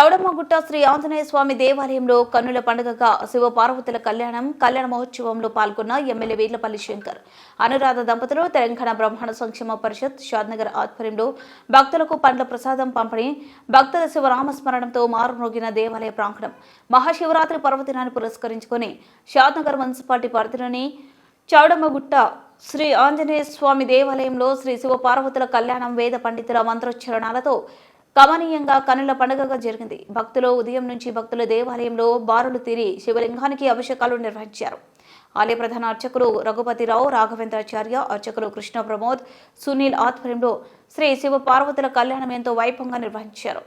చౌడమ్మగుట్ట శ్రీ ఆంజనేయ స్వామి దేవాలయంలో కన్నుల పండుగగా శివపార్వతుల కళ్యాణం కళ్యాణ మహోత్సవంలో పాల్గొన్న ఎమ్మెల్యే వీర్లపల్లి శంకర్. అనురాధ దంపతులు తెలంగాణ బ్రహ్మాండ సంక్షేమ పరిషత్ షాద్నగర్ ఆధ్వర్యంలో భక్తులకు పండ్ల ప్రసాదం పంపిణీ భక్తుల శివరామస్మరణంతో మారుమోగిన దేవాలయ ప్రాంగణం మహాశివరాత్రి పర్వదినాన్ని పురస్కరించుకొని షాద్నగర్ మున్సిపాలిటీ పరిధిలోని చౌడమ్మగుట్ట శ్రీ ఆంజనేయ స్వామి దేవాలయంలో శ్రీ శివపార్వతుల కళ్యాణం వేద పండితుల మంత్రోచ్చరణాలతో కమనీయంగా కనుల పండుగగా జరిగింది. భక్తులు ఉదయం నుంచి భక్తుల దేవాలయంలో బారులు తీరి శివలింగానికి అభిషేకాలు నిర్వహించారు. ఆలయ ప్రధాన అర్చకులు రఘుపతిరావు రాఘవేంద్రాచార్య అర్చకులు కృష్ణ ప్రమోద్ సునీల్ ఆధ్వర్యంలో శ్రీ శివ పార్వతుల కళ్యాణం ఎంతో వైభవంగా నిర్వహించారు.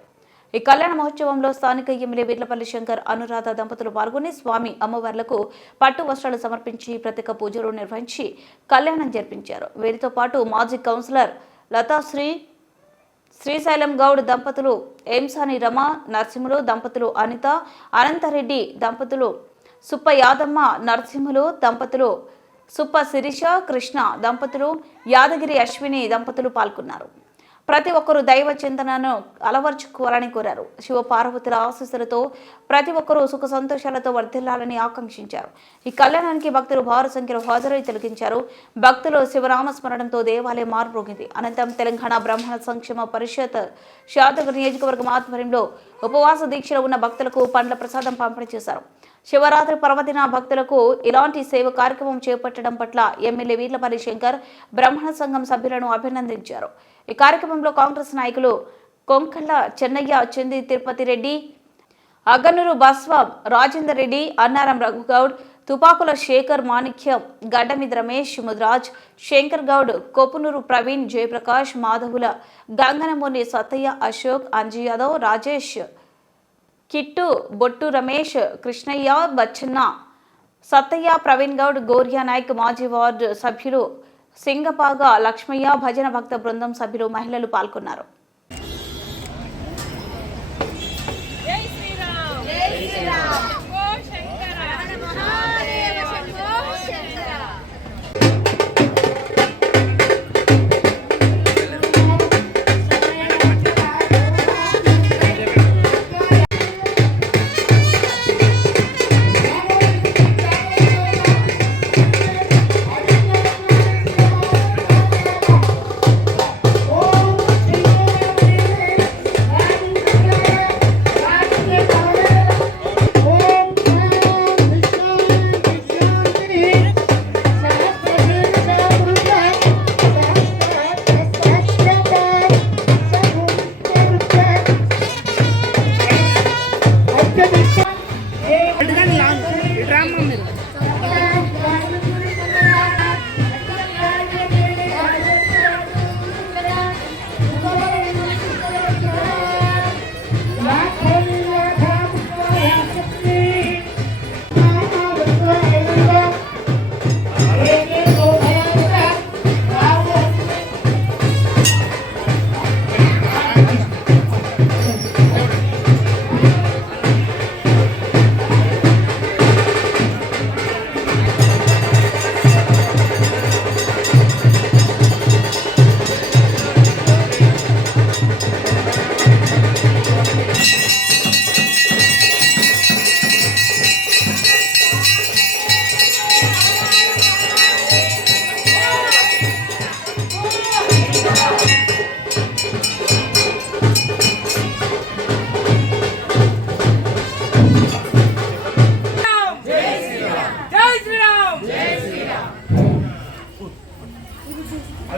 ఈ కళ్యాణ మహోత్సవంలో స్థానిక ఎమ్మెల్యే వీర్లపల్లి శంకర్ అనురాధ దంపతులు పాల్గొని స్వామి అమ్మవార్లకు పట్టు వస్త్రాలు సమర్పించి ప్రత్యేక పూజలు నిర్వహించి కళ్యాణం జరిపించారు. వీరితో పాటు మాజీ కౌన్సిలర్ లతాశ్రీ శ్రీశైలం గౌడ్ దంపతులు ఏంసాని రమ నరసింహులు దంపతులు అనిత అనంతరెడ్డి దంపతులు సుప్ప యాదమ్మ నరసింహులు దంపతులు సుప్ప శిరీష కృష్ణ దంపతులు యాదగిరి అశ్విని దంపతులు పాల్గొన్నారు. ప్రతి ఒక్కరూ దైవ చింతనను అలవర్చుకోవాలని కోరారు. శివ పార్వతుల ఆశీస్సులతో ప్రతి ఒక్కరూ సుఖ సంతోషాలతో వర్ధిల్లాలని ఆకాంక్షించారు. ఈ కళ్యాణానికి భక్తులు భారీ సంఖ్యలో హాజరై తిలకించారు. భక్తులు శివరామస్మరణంతో దేవాలయం మారుమోగింది అనంతరం తెలంగాణ బ్రాహ్మణ సంక్షేమ పరిషత్ శాతక నియోజకవర్గం ఆధ్వర్యంలో ఉపవాస దీక్షలో ఉన్న భక్తులకు పండ్ల ప్రసాదం పంపిణీ చేశారు. శివరాత్రి పర్వదిన భక్తులకు ఇలాంటి సేవ కార్యక్రమం చేపట్టడం పట్ల ఎమ్మెల్యే వీర్లపల్లి శంకర్ బ్రహ్మణ సంఘం సభ్యులను అభినందించారు. ఈ కార్యక్రమంలో కాంగ్రెస్ నాయకులు కొంకళ్ళ చెన్నయ్య చెంది తిరుపతి రెడ్డి అగనూరు బస్వ రాజేందర్ రెడ్డి అన్నారం రఘుగౌడ్ తుపాకుల శేఖర్ మాణిక్యం గడ్డమిది రమేష్ ముద్రాజ్ శంకర్ గౌడ్ కొప్పునూరు ప్రవీణ్ జయప్రకాష్ మాధవుల గంగనమూని సత్తయ్య అశోక్ అంజీ యాదవ్ రాజేష్ కిట్టు బొట్టు రమేష్ కృష్ణయ్య బచ్చన్న సత్తయ్య ప్రవీణ్ గౌడ్ గోరియా నాయక్ మాజీ వార్డు సభ్యులు సింగపాగ లక్ష్మయ్య భజన భక్త బృందం సభ్యులు మహిళలు పాల్గొన్నారు. జై శ్రీరామ్.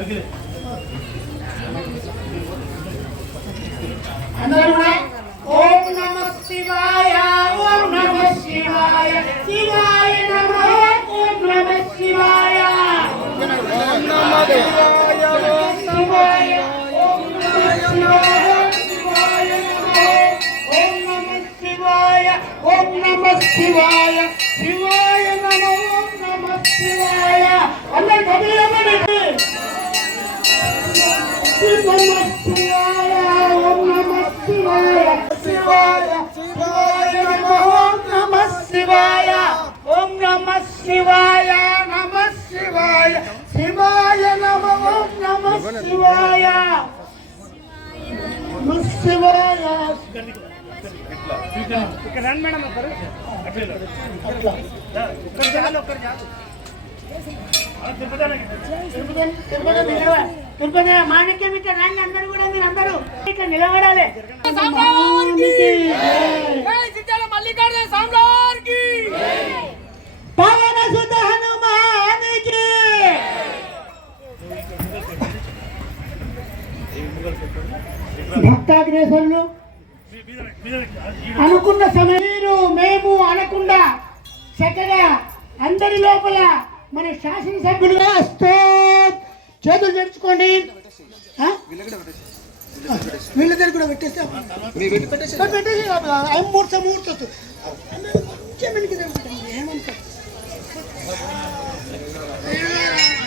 అందరూ శివాయ! శివాయ! ఇక్కడ రండి మేడం ఒకరు. అట్లా. ఒక్కరు చాలు ఒక్కరు చాలు ఆ, తిరుపతి మాణిక్యం ఇక్కడ రండి అందరూ కూడా మీరు అందరూ. ఇక్కడ నిలబడాలి. మల్లికార్జున సామ్రాజ్ఞి పవన సుత హనుమానికి భక్తాగ్రేసరులు అనుకున్న సమయం మీరు మేము అనకుండా చక్కగా అందరి లోపల మన శాసనసభ్యులుగా వస్తూ చేతులు తెరుచుకోండి? వీళ్ళ దగ్గర కూడా పెట్టేస్తే పెట్టేసి మూర్త మూర్త కొంచెం వెనక్కి జరుగుతుంది ఏమంటారు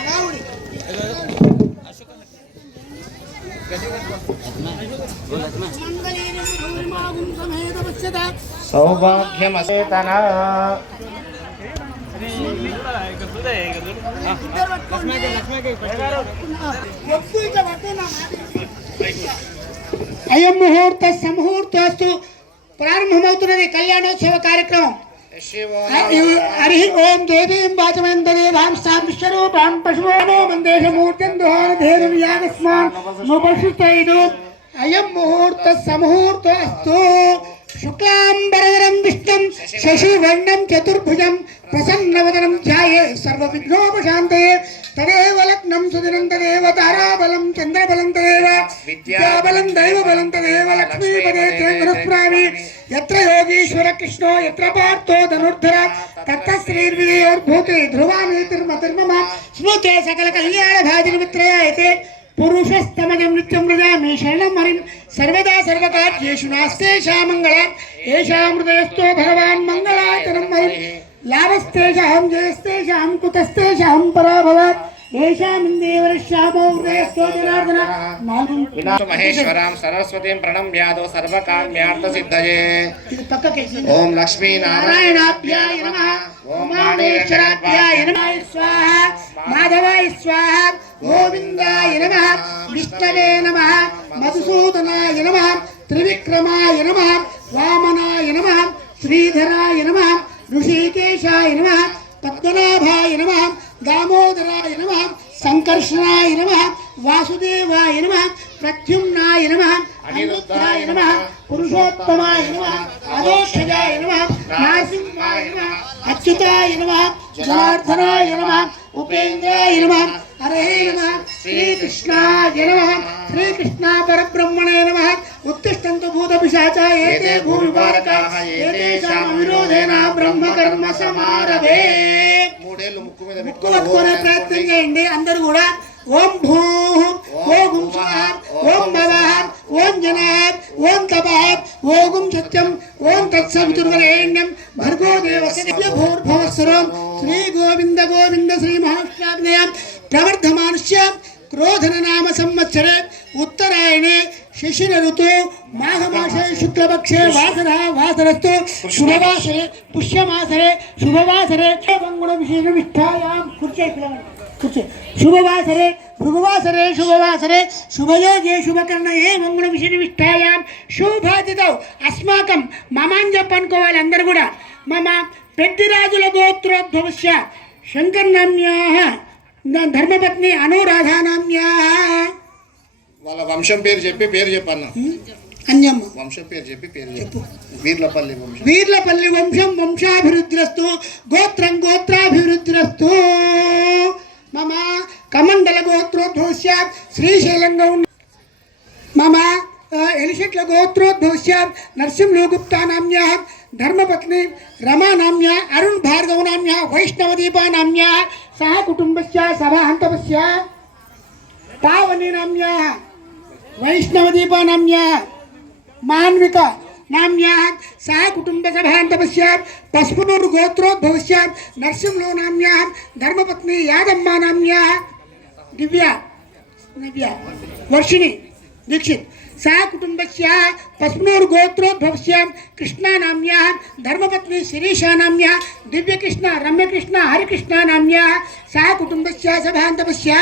రావుడి సౌభాగ్యమసేతన అయం ముహూర్త సమూహూర్తస్తు ప్రారంభమవుతున్నది కళ్యాణోత్సవ కార్యక్రమం. హరి ఓం దేవీం వాచమేంద్రదేవాం స్థాం విశ్వరూపాం పశువానో మందేశమూర్తిం దుహారధేరం యాగస్మాన్ నుపశుతైదు అయం ముహూర్త సముహూర్త అస్తు శుక్లాంబరధరం విష్ణుం శశివర్ణం చతుర్భుజం ప్రసన్నవదనం ధ్యాయే. సర్వవిఘ్నోపశాంతయే తదేవ లగ్నం సుదినం తదేవ తారాబలం చంద్రబలం తదేవ విద్యాబలం దైవబలం తదేవ లక్ష్మీపదే తేంద్రస్వామి ఎత్ర యోగీశ్వర కృష్ణో ఎత్ర పార్థో ధనుర్ధర తత్ర శ్రీర్విజయోర్భూతే ధ్రువానీతిర్మతిర్మమ స్మృతే సకల కళ్యాణ భాజిర్మిత్రయాయతే పురుషస్తమజం నిత్యం మృజామి శరణం హరిం సర్వదా సర్వకార్యేషు నాస్తే మంగళం ఏషామృదయస్థో భగవాన్ మంగళాచరం హరిం లాభస్తేషాం జయస్తేషాం కుతస్తేషాం పరాభవాత్ మహేశ్వరాం సరస్వతీం ప్రణమ్యాదో సర్వకామ్యార్థ సిద్ధయే ఓం లక్ష్మీనారాయణాభ్యాయ నమ ఓం మామేశ్వరాభ్యాయ నమ స్వాహ మాధవాయ స్వాహ గోవిందాయ నమ విష్ణవే నమ మధుసూదనాయ నమ త్రివిక్రమాయ నమ వామనాయ నమ శ్రీధరాయ నమ ఋషికేశాయ నమ పద్మనాభాయ నమ దామోదరాయ నమ సంకర్షణాయ నమ వాసుదేవాయ నమ ప్రత్యుమ్నాయ నమ అనిరుద్ధాయ నమ పురుషోత్తమాయ నమ అదోక్షజాయ నమ నాసింహాయ నమ అచ్యుతాయ నమ జనార్దనాయ నమ ఉపేంద్రాయ నమ హరే నమ శ్రీకృష్ణాయ నమ శ్రీకృష్ణ పరబ్రహ్మణే నమ ఉత్తిష్టంతు భూత పిశాచా ఏతే భూమి బారకాః ఏతేషాం విరోధేన బ్రహ్మ కర్మ సమారభే మూడేళ్ళు ముక్కు మీద ముక్కు పట్టుకునే ప్రయత్నం చేయండి అందరూ కూడా ఓం భూ ఓం స్వాహ ఓం భవ ఓం జనాత్ ఓం తపాత్ ఓం సత్యం ఓం తత్సవితుర్వరేణ్యం భర్గో దేవస్య భూర్భవస్వరం శ్రీ గోవింద గోవింద శ్రీ మహావిష్ణాగ్నేయ ప్రవర్ధమానుష్య క్రోధన నామ సంవత్సరే ఉత్తరాయణే శిశిర ఋతు మాఘమాసే శుక్లపక్షే వాసర వాసరస్తు శుభవాసరే పుష్యమాసరే శుభవాసరే మంగుళ విశేష విష్టాయాం కూర్చే పిల్లలు శుభవాసరే భృగువాసరే శుభవాసరే శుభయోగే శుభకర్ణయే మంగుళ విశేష విష్టాయాం శుభాతిథౌ అస్మాకం మమాని చెప్పనుకోవాలి అందరు కూడా మమ పెద్దిరాజుల గోత్రోద్భవస్య శంకర్నామ్యా ధర్మపత్ని అనురాధానామ్యా వాళ్ళ వంశం పేరు చెప్పి పేరు చెప్పన్న. అన్యమ్మ. వంశం పేరు చెప్పి పేరు చెప్పు. వీర్లపల్లి వంశం. వీర్లపల్లి వంశం వంశాభివృద్ధిరస్తు గోత్రం గోత్రాభివృద్ధిరస్తు మమ కమండల గోత్రోద్భవస్య శ్రీశైలంగా. ఉన్న మమ ఆ, ఎలిశెట్ల గోత్రోద్భవస్య నరసింహగుప్తానామ్య ధర్మపత్ని రమానామ్య అరుణ్ భార్గవనామ్య వైష్ణవదీపానామ్య సహ కుటుంబస్య సభాంతవస్య తావనీనామ్య వైష్ణవదీపానామ్య మాన్విక నామ్యా సహ కుటుంబ సభాంతవస్య పస్పునూరు గోత్రోద్భవస్య నరసింహలో నామ్యా ధర్మపత్ని యాదమ్మ నామ్యా దివ్య నవ్య వర్షిణి దీక్షిత్ సా కుటుంబస్య పస్పునూరు గోత్రోద్భవస్య కృష్ణా నామ్యా ధర్మపత్ని శిరీషా నామ్యా దివ్యకృష్ణ రమ్యకృష్ణ హరికృష్ణ నామ్యా సా కుటుంబస్య సభాంతవస్య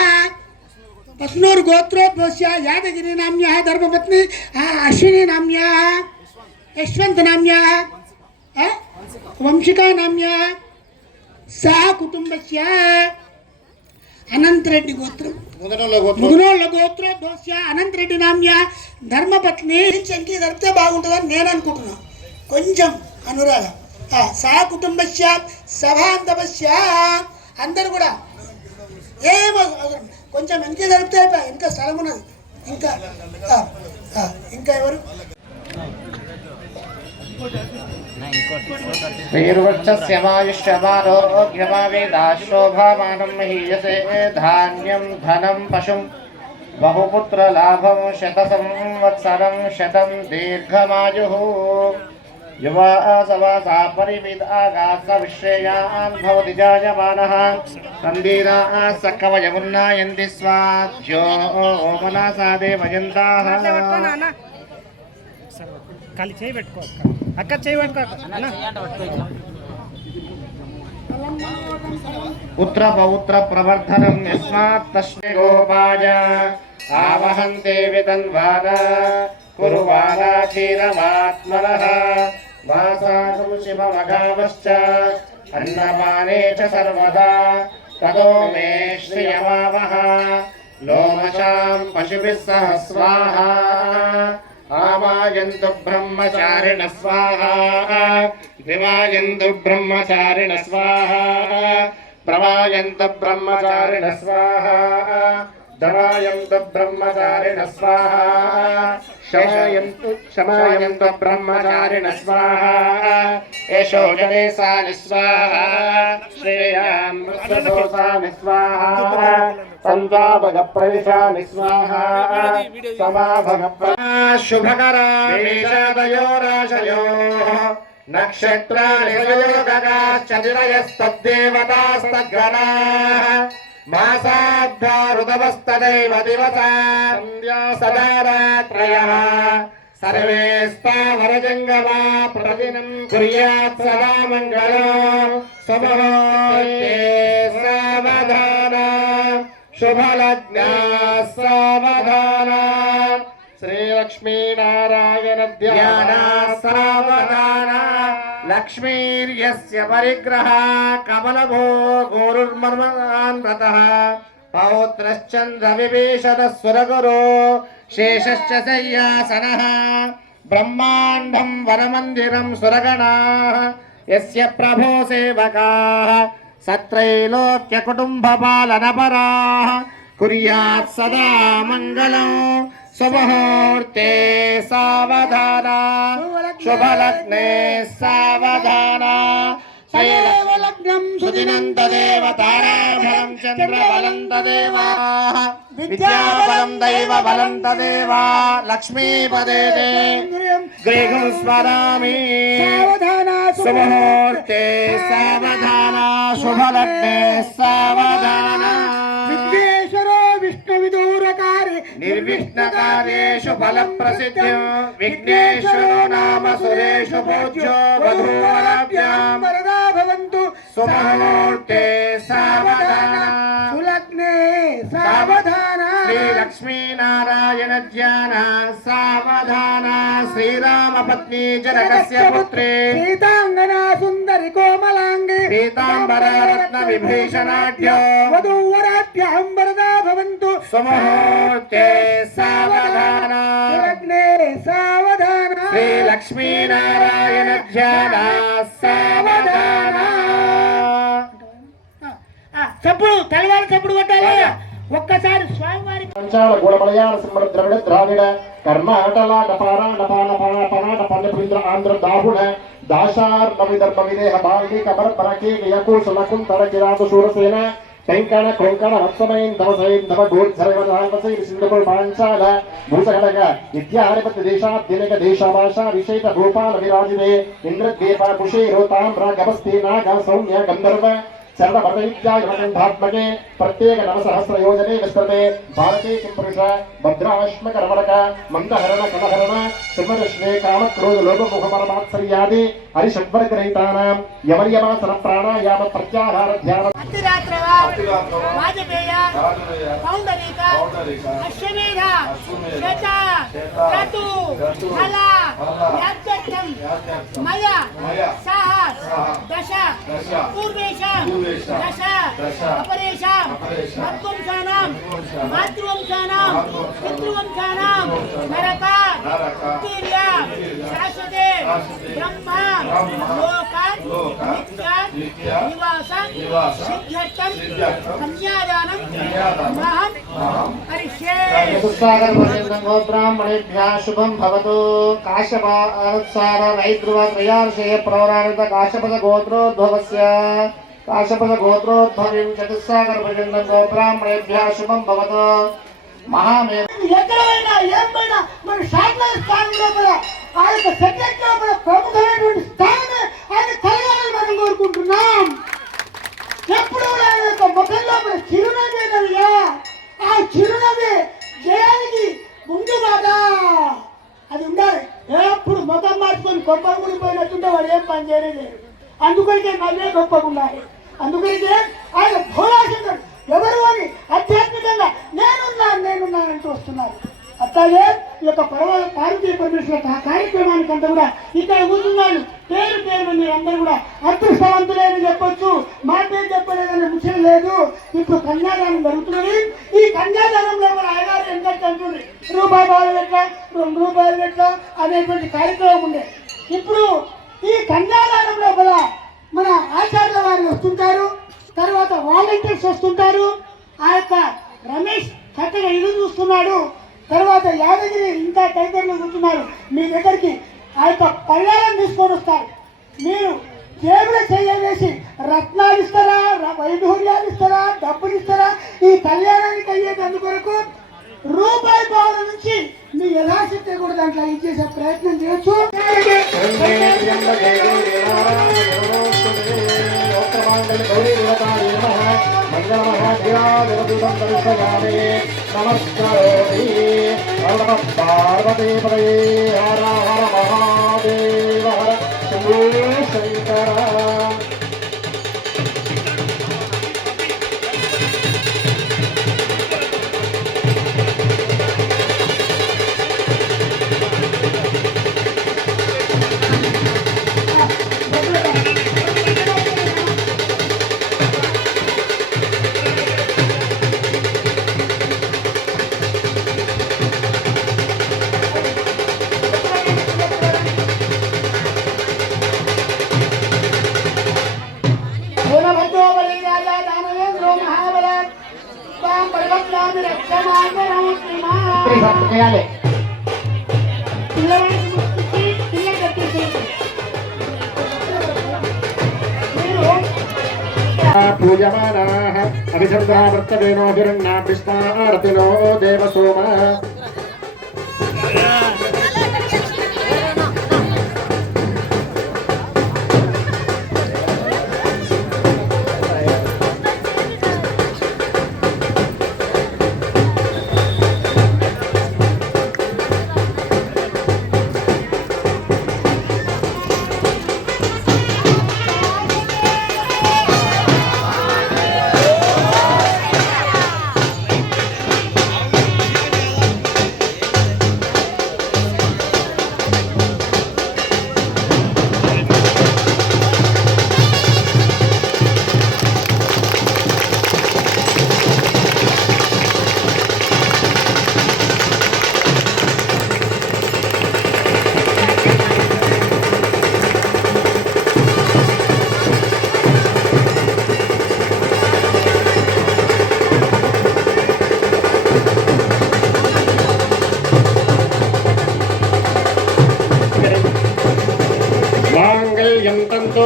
పస్నూరు గోత్రోద్భవస్య యాదగిరి నామ్య ధర్మపత్ని ఆ, అశ్విని అనంతరెడ్డి గోత్రం. ముదనలో గోత్రం. ముగునోళ్ళ గోత్ర దోస్య అనంతరెడ్డి నామ్య ధర్మపత్ని. చెంకి జరిపితే బాగుంటుందని నేను అనుకుంటున్నా. కొంచెం అనురాగం. ఆ, సా కుటుంబస్య సభాంతవస్య అందరు కూడా ఏం అవసరం కొంచెం వెనక జరిపితే ఇంకా స్థలం ఉన్నది. ఇంకా ఇంకా ఎవరు? శ్రీర్వక్షస్య వాయుష్యమారోగ్యమావేదాశోభామానం మహీయసే ధాన్యం ధనం పశుం బహుపుత్రలాభం శత సంవత్సరం శతం దీర్ఘమాయు యువా సవాసా పరిమిదాగాస విశ్రేయాన్ భవతి జాయమానః తందీరా సకవయమున్నాయంతి స్వాధ్యో మనసా దేవయంతాః ఖాళీ చేయి పెట్టుకో అక్క. అక్క చేయి పెట్టుకో అక్క. అన్న. పుత్ర పౌత్ర ప్రవర్ధనం యస్మాత్ తస్మై గోపాయ ఆవహంతే వితన్వాన కురువాన క్షీరమాత్మనః వాసాకం శివమగావశ్చ అన్నపానే చ సర్వదా తదో మే శ్రియమావహ లోమశాం పశుభిः సహ స్వాహా. ఆవాయంతు బ్రహ్మచారిణ స్వాహా. వివాయంతు బ్రహ్మచారిణ స్వాహా. ప్రవాయంతు బ్రహ్మచారిణ స్వాహా. దమాయంతు బ్రహ్మచారిణ స్వాహ. శమయంతు శమాయంతు బ్రహ్మచారిణ స్వాహ. ఏషో జనే సాని స్వాహా. శ్రేయాన్ మృత్యదోసాని స్వాహా. సంతాపగ ప్రవిశాని స్వాహా. సమాభగ శుభకరా మేషాదయోరాశయో. నక్షత్రాణి సంయోగకాశ్చదిరయస్తద్దేవతాస్తద్గణా మాసాద్ధా ఋతవస్తదైవ దివసా సదా రాత్రయः సర్వే స్థావరజంగమా ప్రతిదినం కుర్యాత్ సదా మంగళం. సమహోర్తే సావధాన శుభలగ్న సావధాన శ్రీలక్ష్మీనారాయణ ధ్యాన సావధాన లక్ష్మీర్యస్య పరిగ్రహ కమలభో గోరుర్మర్మాన్ పౌత్రశ్చంద్ర విభీషణ సురగురు శేషశ్చ శయ్యాసన బ్రహ్మాండం వరమందిరం సురగణా. యస్య ప్రభో సేవకా. సత్రైలోక్య కుటుంబ పాలనపరాः కుర్యాత్ సదా మంగళం. శుభముహూర్తే సావధాన శుభలగ్నే సావధాన లగ్నం సుదినంత దేవ తారాబలం చంద్రబలం తదేవ విద్యాబలం దైవ బలం తదేవ లక్ష్మీపదే గృహం స్మరామి సావధాన శుభముహూర్తే సావధాన శుభలగ్నే సావధాన నిర్విఘ్నకార్యేషు ఫలం ప్రసిద్ధ్యం విఘ్నేశ్వరో నామ సురేషు పూజ్యో వధూవరాభ్యాం. వరదా భవంతు సుముహూర్తే సావధాన. సులగ్నే సావధాన. శ్రీ లక్ష్మీనారాయణ ధ్యాన సావధాన. శ్రీరామ పత్ని జనకస్య పుత్రే. సీతాంగనా సుందరి కోమలాంగి. పీతాంబరరత్న విభీషణాఢ్యో. వధూవరాభ్యాం వరదా భవంతు సుముహూర్తే సావధాన సావధాన శ్రీ లక్ష్మీనారాయణ ధ్యాన సావధాన చప్పుడు తెల్లవారు చప్పుడు కొట్టాలి. ఒక్కసారి స్వామివారి పంచాల గూఢమలయాళ సింహ ద్రవిడ ద్రావిడ కర్ణాటలాట పారాట పాల పాల పనాట పన్నెపుంద్ర ఆంధ్ర దాహుణ దాశార్ణ విదర్భ విదేహ బాల్కి కబర పరకే యకూశ లకుంతర కిరాత శూరసేన టెంకణ కొంకణ వత్సమయం దవసయం దవ గోర్ధరవ రాల్వసై సింధుకుల్ పాంచాల భూసగడగ విద్యాధిపతి దేశాద్యనిక దేశ భాషా విషేత భూపాల విరాజితే ఇంద్రద్వీప కుషే రోతామ్ర గభస్తి నాగ సౌమ్య గంధర్వ శరణమతైత్యాయుమకంఠాత్మకే ప్రత్యేక నవసహస్రయోజనే విస్తృతే భారతే కింపురుష భద్రాశ్మకరమరక మందహరణ కలహరణ సింహదృష్ణే కామక్రోధ లోపముఖపరమాత్సర్యాది హరిషడ్వర్గరహితానాం యమర్యమాసన ప్రాణాయామ ప్రత్యాహార ధ్యాన అతిరాత్రవ ಹತ್ತಿರಾತ್ರ ವಾಜಪೇಯ ಪೌಂಡರೀಕ ಅಶ್ವಮೇಧ ಶತ ಕ್ರತು ಫಲ ಯಾತ್ಯರ್ಥಂ ಮಯ ಸಹ ದಶ ಪೂರ್ವೇಶಾಂ ದಶ ಅಪರೇಶಾಂ ಮತ್ವಂಶಾನಾಂ ಮಾತೃವಂಶಾನಾಂ ಪಿತೃವಂಶಾನಾಂ ನರಕ ತುರ್ಯ ಶಾಶ್ವತೆ ಬ್ರಹ್ಮ ಲೋಕ ನಿತ್ಯ ನಿವಾಸ ప్రవరాణిత కాశ్యపద గోత్రోద్భవస్య కాశ్యపద గోత్రోద్భవం చతుస్సాగర పర్యంతం గో బ్రాహ్మణేభ్యः శుభం భవతు మహామే ఎక్కడ పోయినా ఏం పోయినా మన శాసన స్థానంలో కూడా ఆ యొక్క సెక్రటరీలో కూడా ప్రముఖమైనటువంటి స్థానమే ఆయన కలగాలని మనం కోరుకుంటున్నాం. ఎప్పుడు నా యొక్క ముఖంలో కూడా చిరునవ్వే ఆ చిరునవ్వే జయానికి ముందు బాగా అది ఉండాలి. ఎప్పుడు ముఖం మార్చుకొని గొప్ప గుడిపోయినట్టుంటే వాడు ఏం పని చేయలేదు. అందుకనికే నవ్వే గొప్పగా ఉండాలి. అందుకనికే ఆయన భోలాశంకర్ ఎవరు అని ఆధ్యాత్మికంగా నేనున్నాను నేనున్నానంటూ వస్తున్నారు. అట్లాగే ఈ యొక్క పర్వ పార్వతీయ పరమేశ్వర కా- కార్యక్రమానికి అంతా కూడా ఇక్కడ కూర్చున్నాను. పేరు పేరు మీరు అందరూ కూడా అదృష్టవంతులేని ఇప్పుడు కన్యాదానం జరుగుతున్నది. ఈ కన్యాదానంలో మన అయ్యగారు ఎంత అంటుంది రూపాయి బాలు ఎట్లా రెండు రూపాయలు ఎట్లా అనేటువంటి కార్యక్రమం ఉండే. ఇప్పుడు ఈ కన్యాదానం లోపల మన ఆచార్య వారు వస్తుంటారు. తర్వాత వాలంటీర్స్ వస్తుంటారు. ఆ యొక్క రమేష్ చక్కగా ఇల్లు చూస్తున్నాడు. తర్వాత యాదగిరి ఇంకా టైగర్లు కూర్చున్నారు. మీ దగ్గరికి ఆ యొక్క పళ్ళాలను తీసుకొని వస్తారు. మీరు జేబులో చేయవేసి రత్నాలు ఇస్తారా ర- వైఢూర్యాలు ఇస్తారా డబ్బులు ఇస్తారా ఈ కళ్యాణానికి అయ్యేటందు కొరకు రూపాయి పావుల నుంచి మీ యథాశక్తి కూడా దాంట్లో ఇచ్చేసే ప్రయత్నం చేయొచ్చు. పార్వతీ పదయే హర హర మహాదేవ హర. శంభో పిల్లవాడికి ముక్తికి పిల్ల కట్టేసేయండి. మీరు దేవసోమ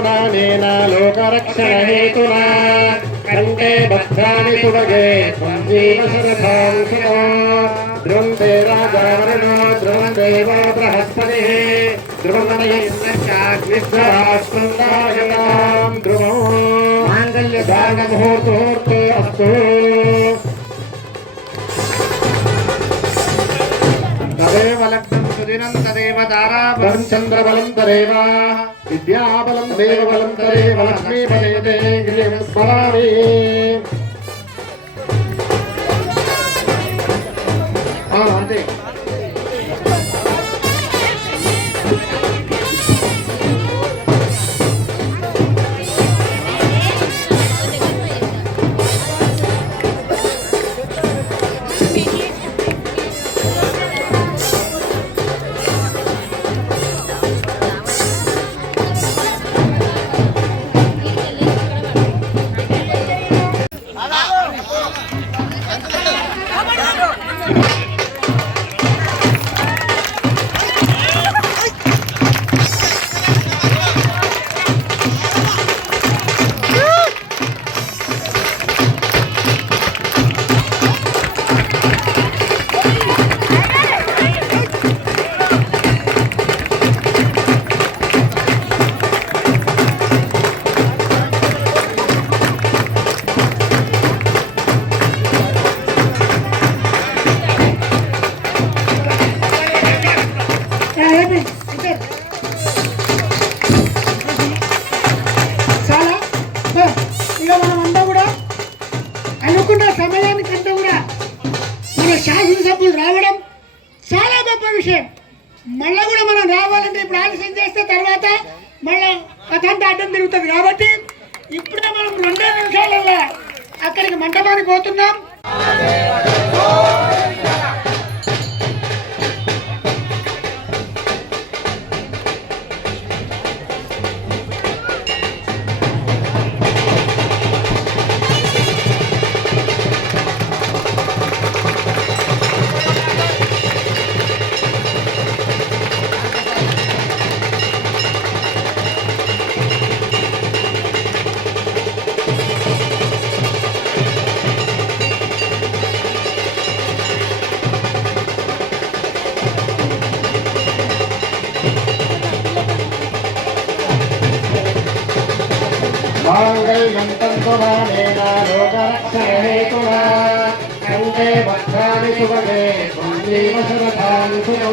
నేన లోకరక్షణ హేతునా. కంటే భద్రాని సుభగే సంజీవశరథాంశినా ధ్రువం దేరాజావరణ ధ్రువం దేవ బృహస్పతి ధ్రువమనయస్మిస్వరాస్కందాయనాం అస్తు. నవేవ లగ్న సుదినం తదేవ తారాబలం చంద్రబలం తదేవా విద్యాబలం దేవబలం తదేవ లక్ష్మీపదే స్మరామి అంతే మళ్ళా కూడా మనం రావాలంటే ఇప్పుడు ఆలస్యం చేస్తే తర్వాత మళ్ళా అదంతా అడ్డం తిరుగుతుంది కాబట్టి ఇప్పుడే మనం రెండే నిమిషాలలో అక్కడికి మంటపానికి పోతున్నాం. माङ्गल्यं तन्तुमानेन लोकरक्षणहेतुना कण्ठे वक्षानि सुभगे पुण्येवशरथान् सुनो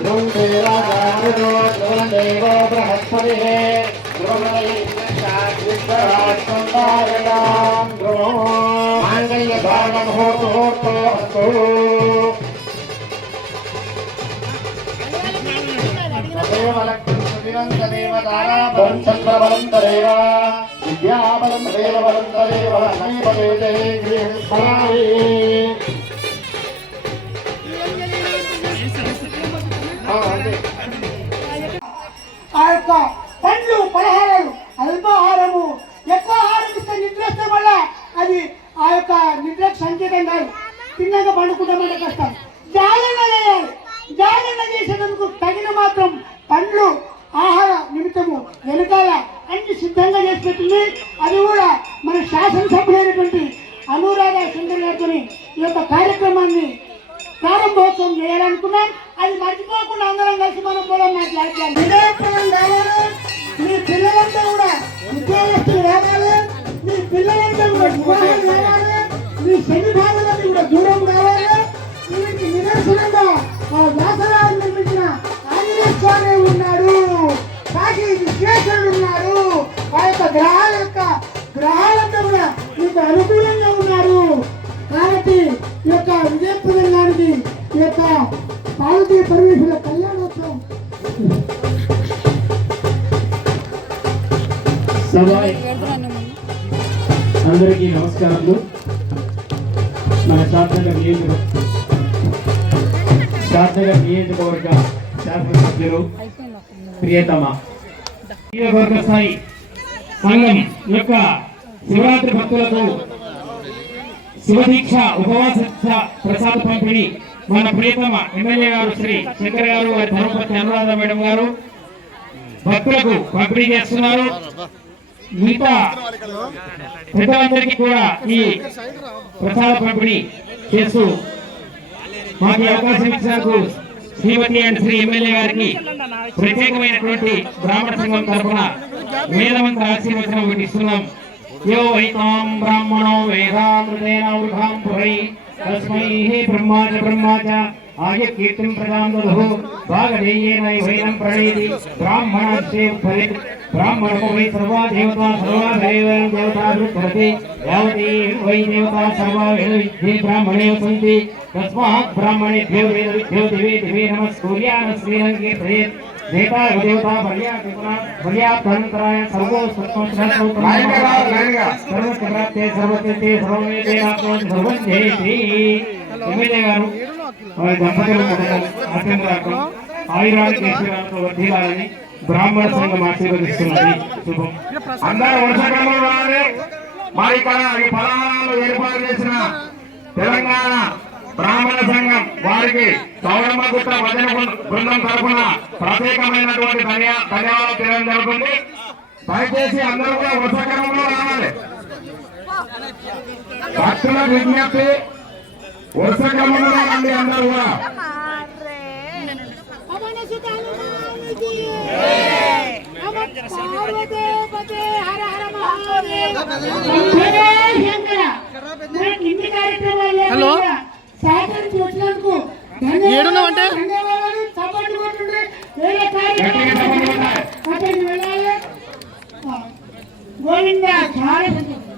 ध्रुं देवाजानुजो ध्रुं देवो बृहस्पतिः माङ्गल्यभागं होतु होतु अस्तु देवलक्ष्मीरङ्गदेवतारा वरं चन्द्रवरन्तरेव విద్యాబలం దేవబలం ఆ యొక్క పండ్లు పలహారాలు అల్పాహారము ఎక్కువ ఆహారం ఇస్తే నిద్రస్తే వల్ల అది ఆ యొక్క నిద్ర సంకేతం కాదు. తిన్నాక పండుకుంటామంటే కష్టం. జాగ్రత్త చేయాలి. జాగ్రత్త చేసినందుకు తగిన మాత్రం పండ్లు ఆహార నిమిత్తము వెనకాల అన్ని సిద్ధంగా చేసి పెట్టింది. అది కూడా మన శాసనసభ్యులైనటువంటి అనురాధ శంకర్ గారితో ఈ యొక్క కార్యక్రమాన్ని ప్రారంభోత్సవం చేయాలనుకున్నాం. అది మర్చిపోకుండా అందరం కలిసి మనం పొలం మాట్లాడతాం మీ పిల్లలంతా కూడా ఉద్యోగస్తులు రావాలి. మీ పిల్లలంతా కూడా వివాహం మీ శని భాగంలో కూడా దూరం కావాలి. దీనికి నిదర్శనంగా ఆ వ్యాసరాజు నిర్మించిన ఆంజనేయ స్వామి ఉన్నాడు. కాకి విశ్వేశ్వరుడు ఉన్నాడు. ఆ యొక్క గ్రహాల యొక్క గ్రహాలంతా కూడా మీకు అనుకూలంగా ఉన్నారు. కాబట్టి ఈ యొక్క విజయప్రదంగానికి ఈ యొక్క పార్వతీ పరమేశ్వర కళ్యాణోత్సవం. అందరికీ నమస్కారాలు మన శాసనగర్ నియోజక శాసనగర్ నియోజకవర్గ శాసనసభ్యులు ప్రియతమ. నియోజకవర్గ స్థాయి సంఘం యొక్క శివరాత్రి భక్తులకు శివదీక్ష ఉపవాస ప్రసాద పంపిణీ మన ప్రియతమ ఎమ్మెల్యే గారు శ్రీ శంకర్ గారు వారి ధర్మపతి అనురాధ మేడం గారు. భక్తులకు పంపిణీ చేస్తున్నారు. మిగతా పెద్దలందరికీ కూడా ఈ ప్రసాద పంపిణీ చేస్తూ మాకు అవకాశం ఇచ్చినందుకు శ్రీమతి అండ్ శ్రీ ఎమ్మెల్యే గారికి ప్రత్యేకమైనటువంటి బ్రాహ్మణ సంఘం తరఫున ವೇದವಂತ ಆಶೀರ್ವಚನ ಪಠಿಸುತ್ತಾಂ ಯೋ ವೈತಾಂ ಬ್ರಾಹ್ಮಣೋ ವೇದಾಮೃತೇನಾವೃತಾಂ ಪುರೈ ತಸ್ಮೈ ಬ್ರಹ್ಮಾ ಚ ಬ್ರಹ್ಮಾ ಚ ಆಯ ಕೀರ್ತಿಂ ಪ್ರಜಾಂ ದದಹು ಭಾಗಧೇಯೇನ ವೈನಂ ಪ್ರಣೇತಿ ಬ್ರಾಹ್ಮಣಸ್ಯ ಫಲಿತ ಬ್ರಾಹ್ಮಣೋ ವೈ ಸರ್ವಾ ದೇವತಾ ಸರ್ವಾ ದೇವರಂ ದೇವತಾಭಿರ್ ಕರತಿ ಯಾವತಿ ವೈ ದೇವತಾ ಸರ್ವಾ ವೇದವಿದ್ಧಿ ಬ್ರಾಹ್ಮಣೇ ಸಂತಿ ತಸ್ಮಾತ್ ಬ್ರಾಹ್ಮಣೇಭ್ಯೋ ವೇದವಿದ್ಯೋ ದಿವೇ ದಿವೇ ನಮಸ್ಕೂರ್ಯಾನ ಶ್ರೀರಂಗೆ ಪ್ರಯತ್ నేతా ఉదేవత పర్యాప్తనంతరాయ సర్వో సర్వతే సర్వతే బ్రాహ్మణ సంఘం ఆశీర్వదిస్తున్నది. శుభం. అందరూ వర్షక్రమంలో మరి ఇక్కడ ఈ పలానాలు ఏర్పాటు చేసిన తెలంగాణ బ్రాహ్మణ సంఘం వారికి సౌరమ్మ గుట్ట భజన బృందం తరఫున ప్రత్యేకమైనటువంటి ధన్యవాదాలు తెలియడం జరుగుతుంది. దయచేసి అందరూ కూడా వర్షక్రమంలో రావాలి. భక్తుల విజ్ఞప్తి వర్షక్రమంలో రండి అందరూ కూడా. హర హర మహాదేవ శంకర మనకి హలో సహకరించి వచ్చినందుకు ధన్యవాదాలు చప్పట్లు కొట్టుండే వేరే కార్యక్రమాలు అతను వెళ్ళాలి. గోవింద చాలా సంతోషం.